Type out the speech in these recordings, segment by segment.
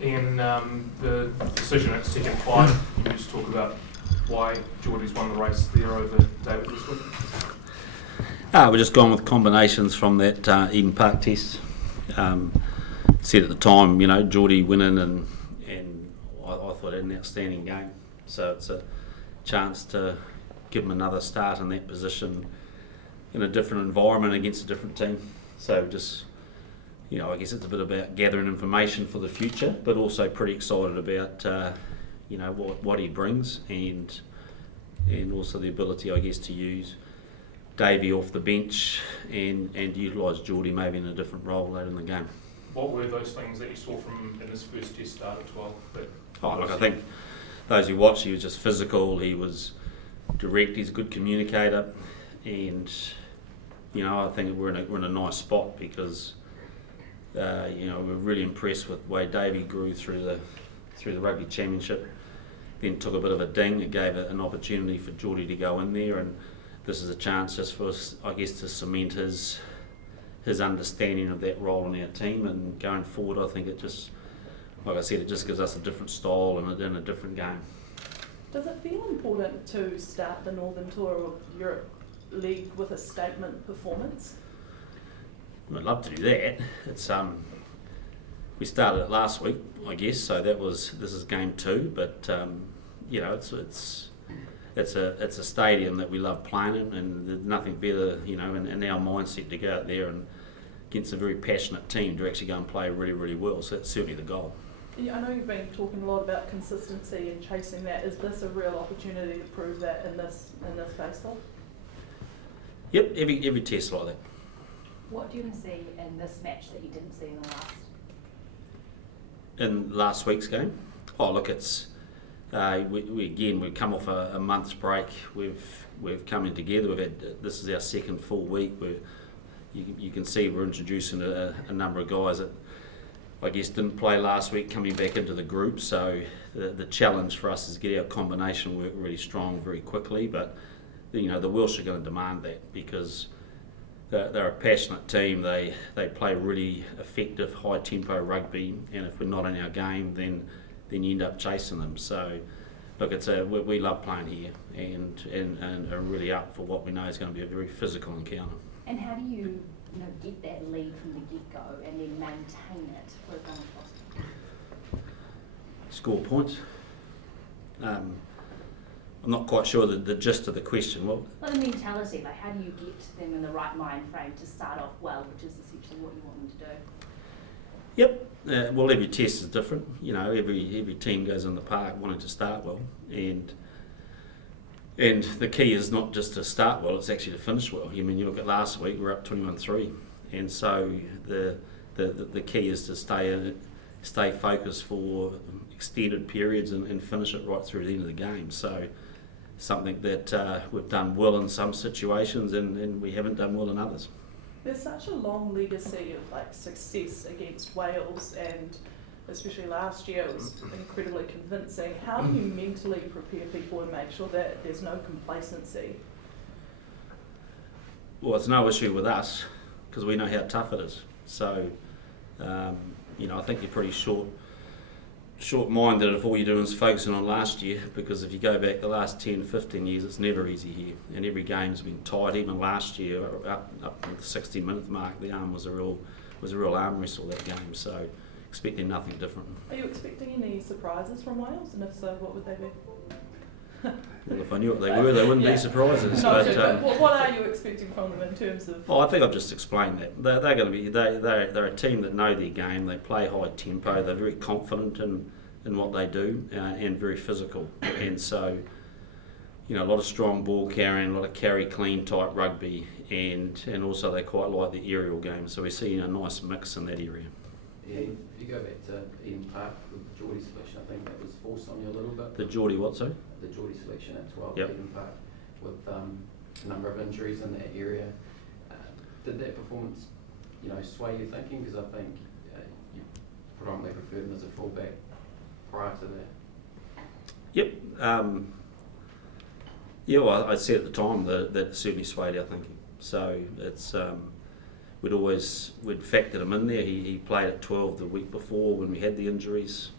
Ian, the decision at second Cardiff, can you just talk about why Geordie's won the race there over David this week? We're just gone with combinations from that Eden Park test. Said at the time, Geordie winning and I thought it an outstanding game. So it's a chance to give him another start in that position in a different environment against a different team. So just, I guess it's a bit about gathering information for the future, but also pretty excited about, what he brings and also the ability, I guess, to use Davey off the bench and utilise Geordie maybe in a different role later in the game. What were those things that you saw from him in his first test start at 12? I think those who watched, he was just physical, he was direct, he's a good communicator, and I think we're in a nice spot because we're really impressed with the way Davey grew through the rugby championship. Then took a bit of a ding. It gave an opportunity for Geordie to go in there, and this is a chance just for us, I guess, to cement his understanding of that role in our team. And going forward, I think it just, like I said, it just gives us a different style and in a different game. Does it feel important to start the Northern Tour of Europe League with a statement performance? I'd love to do that. It's we started it last week, I guess. So this is game 2, but it's a stadium that we love playing in, and there's nothing better, in our mindset to go out there and against a very passionate team to actually go and play really, really well. So that's certainly the goal. Yeah, I know you've been talking a lot about consistency and chasing that. Is this a real opportunity to prove that in this face-off? Yep, every test like that. What do you want to see in this match that you didn't see in the last? In last week's game? Oh, look, it's we've come off a month's break. We've come in together. This is our second full week. You can see we're introducing a number of guys that I guess didn't play last week coming back into the group. So the challenge for us is to get our combination work really strong very quickly. But the Welsh are going to demand that because they're a passionate team. They play really effective, high tempo rugby, and if we're not in our game, then you end up chasing them. So, look, we love playing here, and are really up for what we know is going to be a very physical encounter. And how do you get that lead from the get-go and then maintain it with Foster? Score points. I'm not quite sure the gist of the question. Well, the mentality, how do you get them in the right mind frame to start off well, which is essentially what you want them to do? Yep. Well, every test is different. Every team goes in the park wanting to start well, and the key is not just to start well; it's actually to finish well. You look at last week, we're up 21-3, and so the key is to stay focused for extended periods and finish it right through the end of the game. So something that we've done well in some situations and we haven't done well in others. There's such a long legacy of success against Wales, and especially last year it was incredibly convincing. How do you mentally prepare people and make sure that there's no complacency? Well, it's no issue with us because we know how tough it is. So, I think you're pretty short-minded if all you're doing is focusing on last year, because if you go back the last 10, 15 years, it's never easy here, and every game's been tight. Even last year, up at the 60-minute mark, the arm was a real arm wrestle that game. So, expecting nothing different. Are you expecting any surprises from Wales, and if so, what would they be? Well, if I knew what they were, they wouldn't be surprises. But what are you expecting from them in terms of? I think I've just explained that. They're going to be. They're a team that know their game. They play high tempo. They're very confident in what they do and very physical. And so, a lot of strong ball carrying, a lot of carry clean type rugby, and also they quite like the aerial game. So we see a nice mix in that area. Yeah, if you go back to Eden Park with the Geordie selection, I think that was forced on you a little bit. The Geordie what, sorry? The Geordie selection at 12 Yep. Eden Park with a number of injuries in that area. Did that performance, sway your thinking? Because I think you predominantly preferred him as a fullback prior to that. Yep. Well, I said at the time that certainly swayed our thinking. So it's we'd factored him in there. He played at 12 the week before when we had the injuries.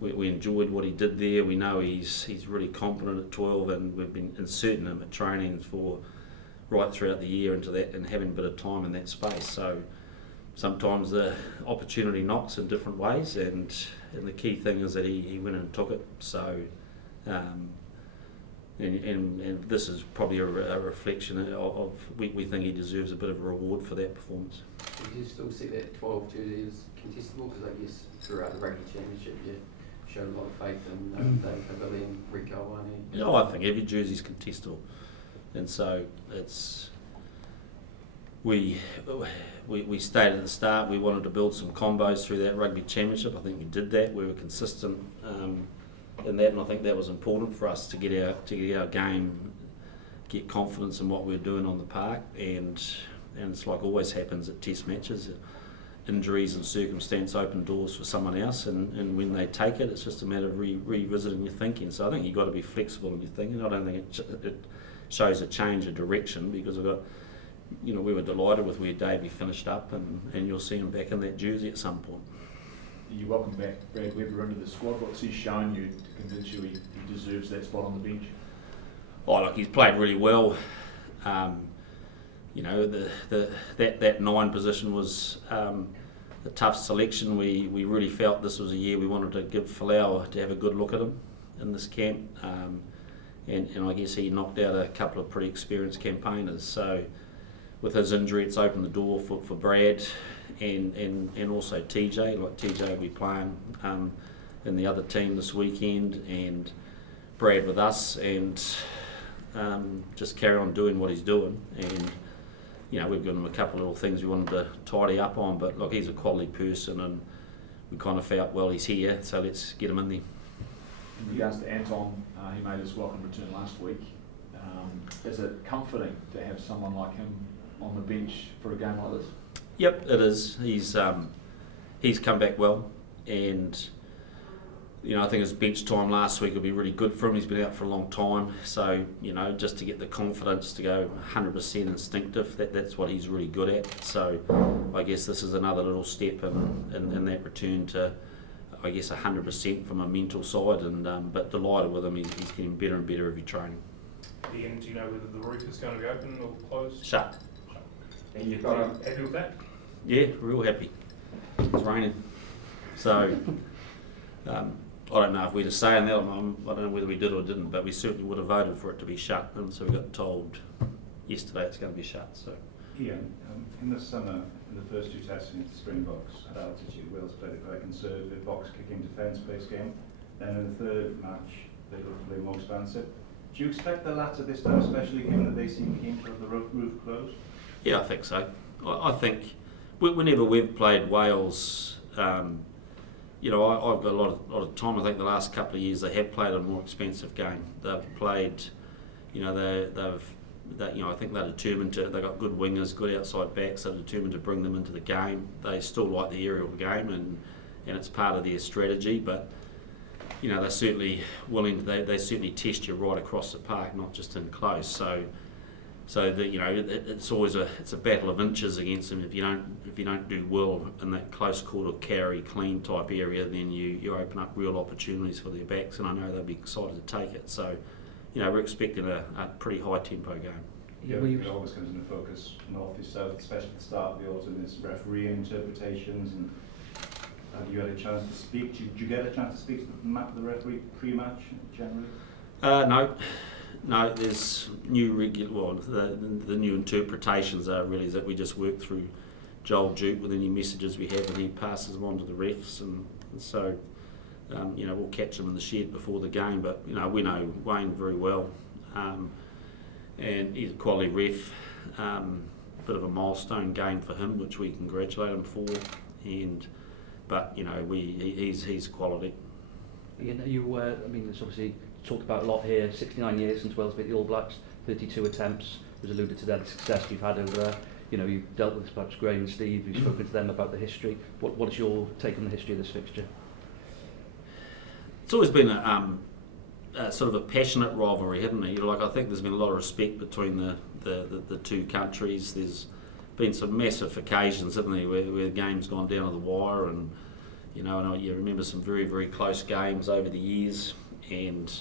We enjoyed what he did there. We know he's really competent at 12, and we've been inserting him at training for right throughout the year into that, and having a bit of time in that space. So sometimes the opportunity knocks in different ways, and the key thing is that he went and took it. So and this is probably a reflection of we think he deserves a bit of a reward for that performance. Do you still see that 12 jersey as contestable? Because I guess throughout the rugby championship you showed a lot of faith in David Pavilion, Rico Wani. Yeah, I think every jersey's contestable, and so it's we stated at the start we wanted to build some combos through that rugby championship. I think we did that. We were consistent in that, and I think that was important for us to get our game, get confidence in what we were doing on the park, and it's like always happens at Test matches. Injuries and circumstance open doors for someone else, and when they take it, it's just a matter of revisiting your thinking. So I think you've got to be flexible in your thinking. I don't think it shows a change of direction, because we were delighted with where Davey finished up, and you'll see him back in that jersey at some point. You welcome back Brad Weber into the squad. What's he shown you to convince you he deserves that spot on the bench? Oh, look, he's played really well. That 9 position was a tough selection. We really felt this was a year we wanted to give Folau to have a good look at him in this camp, and I guess he knocked out a couple of pretty experienced campaigners. So with his injury, it's opened the door for Brad and also TJ. Like TJ will be playing in the other team this weekend, and Brad with us, and just carry on doing what he's doing. And we've given him a couple of little things we wanted to tidy up on, but look, he's a quality person, and we kind of felt, well, he's here, so let's get him in there. In regards to Anton, he made his welcome return last week. Is it comforting to have someone like him on the bench for a game like this? Yep, it is. He's come back well, and I think his bench time last week will be really good for him. He's been out for a long time, so just to get the confidence to go 100% instinctive, that's what he's really good at. So I guess this is another little step in that return to, I guess, 100% from a mental side, and but delighted with him. He's getting better and better every training. Ian, do you know whether the roof is going to be open or closed? Shut. And you've got happy with that? Yeah, real happy. It's raining, so I don't know if we're just saying that. I don't know whether we did or didn't, but we certainly would have voted for it to be shut, and so we got told yesterday it's going to be shut. So, Ian, in the summer, in the first 2 tests against the Springboks at altitude, Wales played a quite conservative box-kicking defence-based game. Then in the third match, they looked to play more expansive. Do you expect the latter this time, especially given that they seem keen to have the roof closed? Yeah, I think so. I think whenever we've played Wales, I've got a lot of time. I think the last couple of years they have played a more expensive game. They've played, I think they're determined to. They've got good wingers, good outside backs. They're determined to bring them into the game. They still like the aerial game, and it's part of their strategy. But they're certainly willing. They certainly test you right across the park, not just in close. So it's always a battle of inches against them. If you don't do well in that close quarter carry clean type area, then you open up real opportunities for their backs, and I know they'll be excited to take it. So we're expecting a pretty high tempo game. Yeah, it always comes into focus north to south, especially at the start of the autumn, is referee interpretations. And have you had a chance to speak? Did you get a chance to speak to the referee pre-match generally? No, there's new the new interpretations are really that we just work through Joel Duke with any messages we have, and he passes them on to the refs, and so we'll catch them in the shed before the game. But we know Wayne very well, and he's a quality ref. Bit of a milestone game for him, which we congratulate him for, but he's quality. There's obviously talked about a lot here. 69 years since Wales beat the All Blacks, 32 attempts. Was alluded to that success you've had over there. You've dealt with perhaps Gray and Steve. You've spoken to them about the history. What is your take on the history of this fixture? It's always been a sort of a passionate rivalry, hasn't it? I think there's been a lot of respect between the two countries. There's been some massive occasions, haven't there, where the game's gone down to the wire, and you remember some very, very close games over the years, and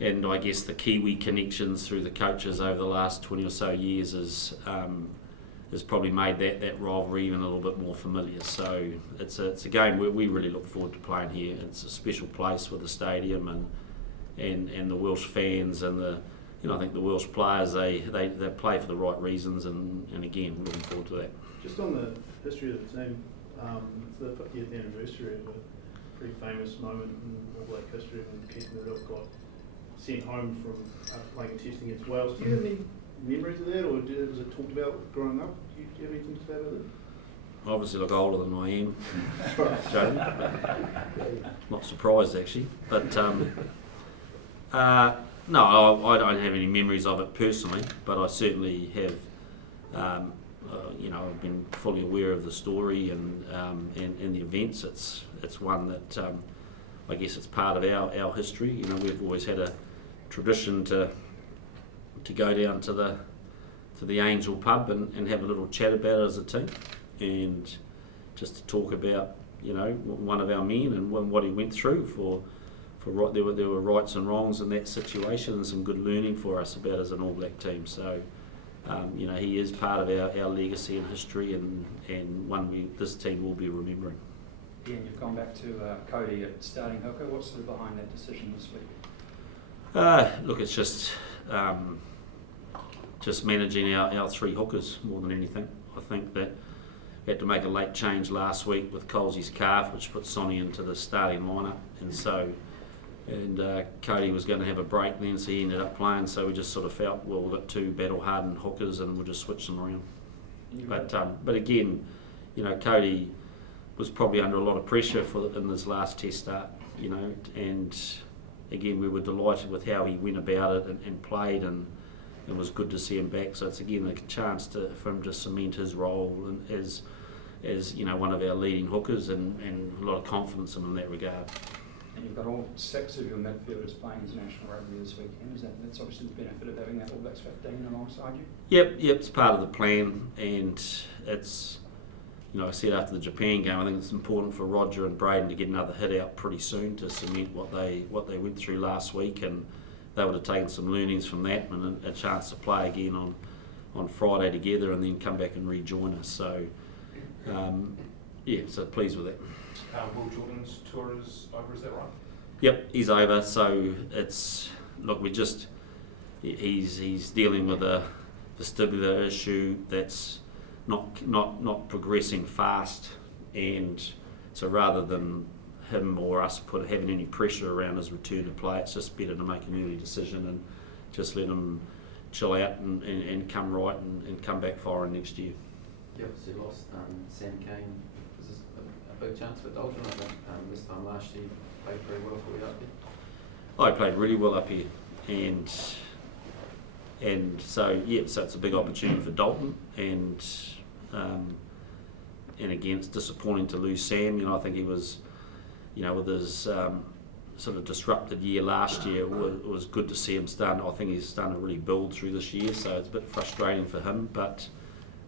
I guess the Kiwi connections through the coaches over the last 20 or so years has probably made that rivalry even a little bit more familiar. So it's a game where we really look forward to playing here. It's a special place with the stadium and the Welsh fans and I think the Welsh players, they play for the right reasons, and again, we're looking forward to that. Just on the history of the team, it's the 50th anniversary of a pretty famous moment in All Black history when Keith Murdoch got sent home from playing a test against Wales. Do you have any memories of that, or was it talked about growing up? Do you have anything to say about it? I obviously look older than I am, Joe. Not surprised actually, but no, I don't have any memories of it personally, but I certainly have. I've been fully aware of the story and the events. It's one that I guess it's part of our history. We've always had a tradition to go down to the Angel pub and have a little chat about it as a team, and just to talk about one of our men and what he went through for there were rights and wrongs in that situation, and some good learning for us about as an All Black team. So he is part of our legacy and history, and one this team will be remembering. Ian, you've gone back to Cody at starting hooker. What's sort of behind that decision this week? Look, it's just managing our three hookers more than anything. I think that we had to make a late change last week with Colsey's calf, which put Sonny into the starting lineup, and Cody was going to have a break then, so he ended up playing. So we just sort of felt, well, we've got two battle-hardened hookers, and we'll just switch them around. But again, Cody was probably under a lot of pressure in this last test start, and again, we were delighted with how he went about it and played, and it was good to see him back. So it's again a chance for him to cement his role as one of our leading hookers, and a lot of confidence in him in that regard. And you've got all 6 of your midfielders playing international rugby this weekend. That's obviously the benefit of having that All Blacks 15 alongside you? Yep, it's part of the plan, and it's, I said after the Japan game, I think it's important for Roger and Braden to get another hit out pretty soon to cement what they went through last week, and they would have taken some learnings from that and a chance to play again on Friday together, and then come back and rejoin us. So so pleased with that. Will Jordan's tour is over, is that right? Yep, he's over. So he's dealing with a vestibular issue that's not progressing fast, and so rather than him or us having any pressure around his return to play, it's just better to make an early decision and just let him chill out and come right and come back firing next year. You obviously lost Sam Kane. Was this a big chance for Dalton? I think this time last year he played pretty well for you up here. I played really well up here, and so it's a big opportunity for Dalton, and again, it's disappointing to lose Sam. I think he was, with his sort of disrupted year last year, it was good to see him starting. I think he's starting to really build through this year, so it's a bit frustrating for him, but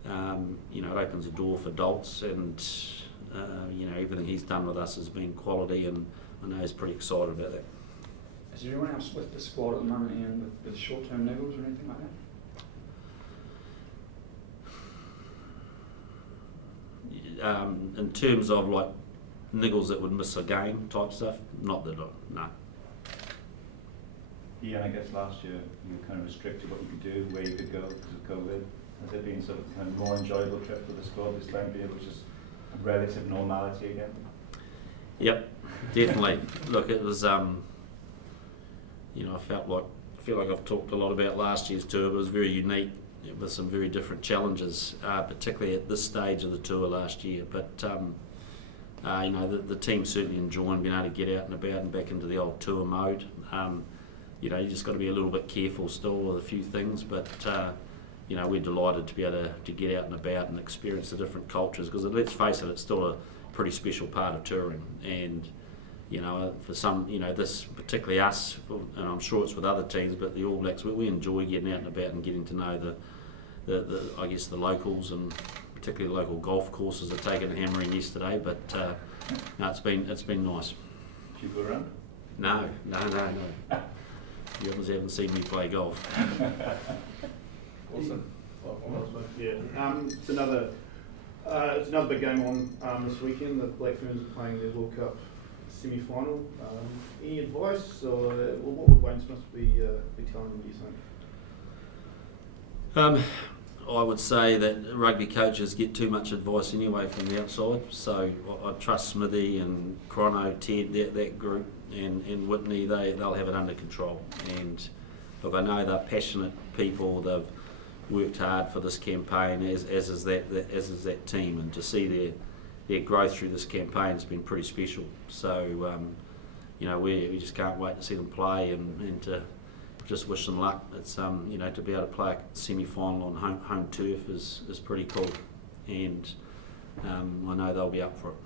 it opens a door for Daltz, and everything he's done with us has been quality, and I know he's pretty excited about that. Is there anyone else with the squad at the moment, Ian, with short-term niggles or anything like that? In terms of like niggles that would miss a game type stuff, not that no. Yeah, I guess last year you were kind of restricted what you could do, where you could go because of COVID. Has it been sort of kind of more enjoyable trip for the squad this time, to be able to just relative normality again? Yep, definitely. Look, it was I feel like I've talked a lot about last year's tour, but it was very unique with some very different challenges, particularly at this stage of the tour last year. But the team certainly enjoying being able to get out and about and back into the old tour mode. You just got to be a little bit careful still with a few things, but we're delighted to be able to get out and about and experience the different cultures, because let's face it, it's still a pretty special part of touring, and for some, this particularly us, and I'm sure it's with other teams, but the All Blacks, we enjoy getting out and about and getting to know I guess the locals and particularly local golf courses have taken a hammering yesterday. But no, it's been nice. Did you go around? No. You others haven't seen me play golf. Awesome. It's another big game on this weekend. The Black Ferns are playing their World Cup semi-final. Any advice, or what would Wayne Smith be telling them, do you think? I would say that rugby coaches get too much advice anyway from the outside, so I trust Smithy and Chrono, Ted, that group, and Whitney. They'll have it under control. And look, I know they're passionate people. They've worked hard for this campaign, as is that team, and to see their growth through this campaign has been pretty special. So we just can't wait to see them play and to just wish them luck. It's to be able to play a semi-final on home turf is pretty cool, and I know they'll be up for it.